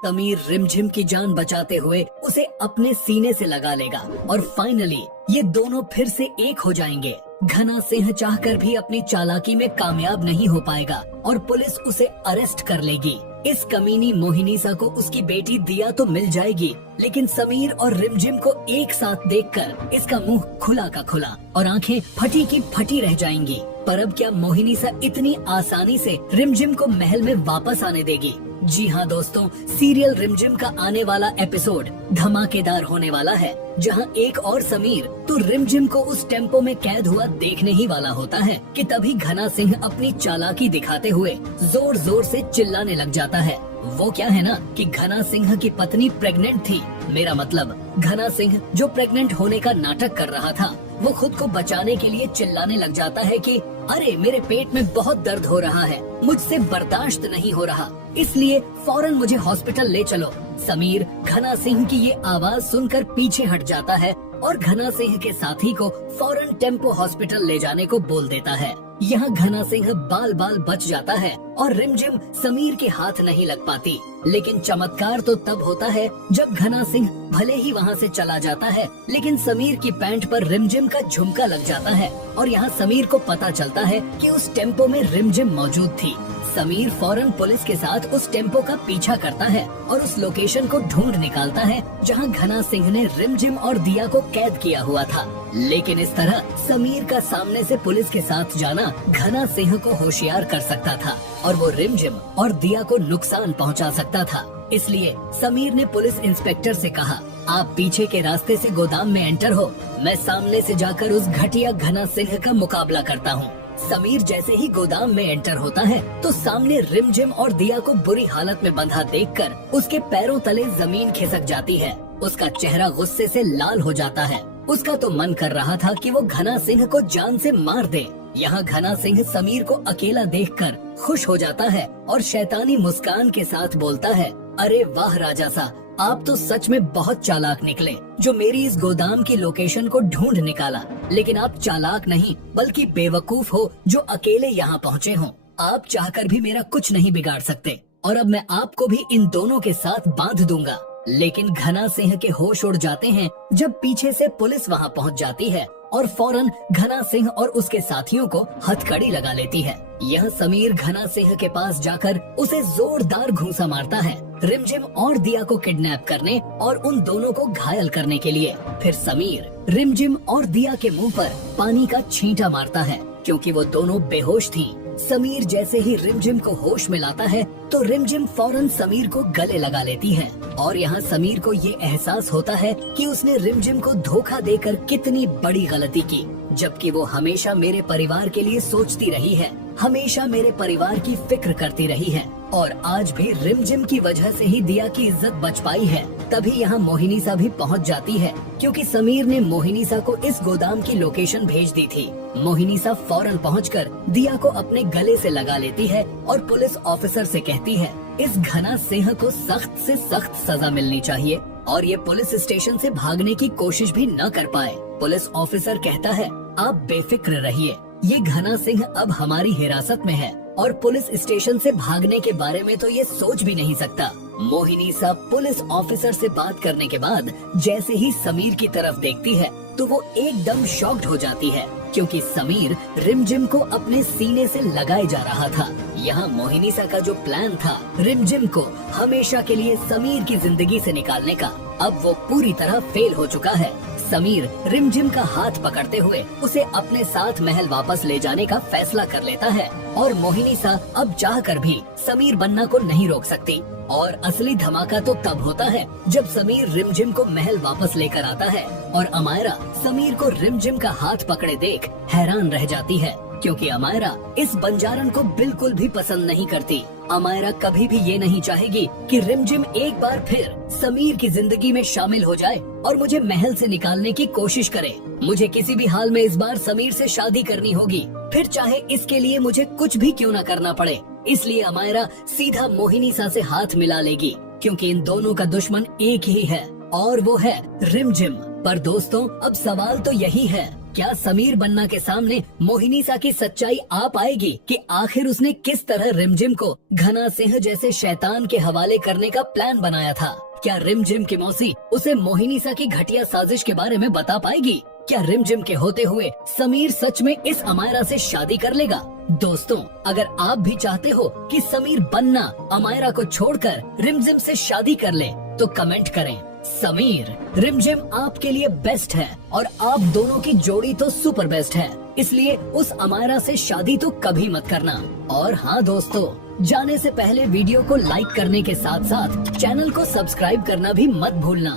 समीर रिमझिम की जान बचाते हुए उसे अपने सीने से लगा लेगा और फाइनली ये दोनों फिर से एक हो जाएंगे। घना सिंह चाहकर भी अपनी चालाकी में कामयाब नहीं हो पाएगा और पुलिस उसे अरेस्ट कर लेगी। इस कमीनी मोहिनीसा को उसकी बेटी दिया तो मिल जाएगी, लेकिन समीर और रिमझिम को एक साथ देखकर इसका मुंह खुला का खुला और आंखें फटी की फटी रह जाएंगी। पर अब क्या मोहिनीसा इतनी आसानी से रिमझिम को महल में वापस आने देगी? जी हाँ दोस्तों, सीरियल रिमझिम का आने वाला एपिसोड धमाकेदार होने वाला है, जहां एक और समीर तो रिमझिम को उस टेम्पो में कैद हुआ देखने ही वाला होता है कि तभी घना सिंह अपनी चालाकी दिखाते हुए जोर जोर से चिल्लाने लग जाता है। वो क्या है ना कि घना सिंह की पत्नी प्रेग्नेंट थी। मेरा मतलब घना सिंह जो प्रेग्नेंट होने का नाटक कर रहा था, वो खुद को बचाने के लिए चिल्लाने लग जाता है कि अरे मेरे पेट में बहुत दर्द हो रहा है, मुझसे बर्दाश्त नहीं हो रहा, इसलिए फौरन मुझे हॉस्पिटल ले चलो। समीर घना सिंह की ये आवाज सुनकर पीछे हट जाता है और घना सिंह के साथी को फौरन टेम्पो हॉस्पिटल ले जाने को बोल देता है। यहाँ घना सिंह बाल बाल बच जाता है और रिमझिम समीर के हाथ नहीं लग पाती। लेकिन चमत्कार तो तब होता है जब घना सिंह भले ही वहाँ से चला जाता है, लेकिन समीर की पैंट पर रिमझिम का झुमका लग जाता है और यहाँ समीर को पता चलता है कि उस टेम्पो में रिमझिम मौजूद थी। समीर फौरन पुलिस के साथ उस टेम्पो का पीछा करता है और उस लोकेशन को ढूंढ निकालता है जहां घना सिंह ने रिमझिम और दिया को कैद किया हुआ था। लेकिन इस तरह समीर का सामने से पुलिस के साथ जाना घना सिंह को होशियार कर सकता था और वो रिमझिम और दिया को नुकसान पहुंचा सकता था। इसलिए समीर ने पुलिस इंस्पेक्टर से कहा, आप पीछे के रास्ते से गोदाम में एंटर हो, मैं सामने से जाकर उस घटिया घना सिंह का मुकाबला करता हूँ। समीर जैसे ही गोदाम में एंटर होता है तो सामने रिमझिम और दिया को बुरी हालत में बंधा देखकर उसके पैरों तले जमीन खिसक जाती है। उसका चेहरा गुस्से से लाल हो जाता है। उसका तो मन कर रहा था कि वो घना सिंह को जान से मार दे। यहाँ घना सिंह समीर को अकेला देखकर खुश हो जाता है और शैतानी मुस्कान के साथ बोलता है, अरे वाह राजा सा, आप तो सच में बहुत चालाक निकले जो मेरी इस गोदाम की लोकेशन को ढूंढ निकाला। लेकिन आप चालाक नहीं बल्कि बेवकूफ हो जो अकेले यहाँ पहुँचे हो। आप चाहकर भी मेरा कुछ नहीं बिगाड़ सकते और अब मैं आपको भी इन दोनों के साथ बांध दूंगा। लेकिन घना सिंह के होश उड़ जाते हैं जब पीछे से पुलिस वहाँ पहुँच जाती है और फौरन घना सिंह और उसके साथियों को हथकड़ी लगा लेती है। यह समीर घना सिंह के पास जाकर उसे जोरदार घूंसा मारता है, रिमझिम और दिया को किडनैप करने और उन दोनों को घायल करने के लिए। फिर समीर रिमझिम और दिया के मुंह पर पानी का छींटा मारता है क्योंकि वो दोनों बेहोश थीं। समीर जैसे ही रिमझिम को होश में लाता है तो रिमझिम फौरन समीर को गले लगा लेती है और यहाँ समीर को ये एहसास होता है कि उसने रिमझिम को धोखा देकर कितनी बड़ी गलती की, जबकि वो हमेशा मेरे परिवार के लिए सोचती रही है, हमेशा मेरे परिवार की फिक्र करती रही है और आज भी रिमझिम की वजह से ही दिया की इज्जत बच पाई है। तभी यहाँ मोहिनीसा भी पहुँच जाती है क्योंकि समीर ने मोहिनीसा को इस गोदाम की लोकेशन भेज दी थी। मोहिनीसा फौरन पहुंचकर दिया को अपने गले से लगा लेती है और पुलिस ऑफिसर से कहती है, इस घना सिंह को सख्त से सख्त सजा मिलनी चाहिए और ये पुलिस स्टेशन से भागने की कोशिश भी न कर पाए। पुलिस ऑफिसर कहता है, आप बेफिक्र रहिए, ये घना सिंह अब हमारी हिरासत में है और पुलिस स्टेशन से भागने के बारे में तो ये सोच भी नहीं सकता। मोहिनीसा पुलिस ऑफिसर से बात करने के बाद जैसे ही समीर की तरफ देखती है तो वो एकदम शॉक्ड हो जाती है क्योंकि समीर रिमझिम को अपने सीने से लगाए जा रहा था। यहाँ मोहिनीसा का जो प्लान था रिमझिम को हमेशा के लिए समीर की जिंदगी से निकालने का, अब वो पूरी तरह फेल हो चुका है। समीर रिमझिम का हाथ पकड़ते हुए उसे अपने साथ महल वापस ले जाने का फैसला कर लेता है और मोहिनीसा अब चाहकर भी समीर बनना को नहीं रोक सकती। और असली धमाका तो तब होता है जब समीर रिमझिम को महल वापस लेकर आता है और अमायरा समीर को रिमझिम का हाथ पकड़े देख हैरान रह जाती है क्योंकि अमायरा इस बंजारन को बिल्कुल भी पसंद नहीं करती। अमायरा कभी भी ये नहीं चाहेगी कि रिमझिम एक बार फिर समीर की जिंदगी में शामिल हो जाए और मुझे महल से निकालने की कोशिश करे। मुझे किसी भी हाल में इस बार समीर से शादी करनी होगी, फिर चाहे इसके लिए मुझे कुछ भी क्यों न करना पड़े। इसलिए अमायरा सीधा मोहिनीसा से हाथ मिला लेगी क्योंकि इन दोनों का दुश्मन एक ही है और वो है रिमझिम। पर दोस्तों अब सवाल तो यही है क्या समीर बन्ना के सामने मोहिनीसा की सच्चाई आ पाएगी कि आखिर उसने किस तरह रिमझिम को घना सिंह जैसे शैतान के हवाले करने का प्लान बनाया था? क्या रिमझिम की मौसी उसे मोहिनीसा की घटिया साजिश के बारे में बता पाएगी? क्या रिमझिम के होते हुए समीर सच में इस अमायरा से शादी कर लेगा? दोस्तों, अगर आप भी चाहते हो कि समीर बन्ना अमायरा को छोड़कर रिमझिम से शादी कर ले तो कमेंट करें समीर, रिमझिम आपके लिए बेस्ट है और आप दोनों की जोड़ी तो सुपर बेस्ट है, इसलिए उस अमायरा से शादी तो कभी मत करना। और हाँ दोस्तों, जाने से पहले वीडियो को लाइक करने के साथ साथ चैनल को सब्सक्राइब करना भी मत भूलना।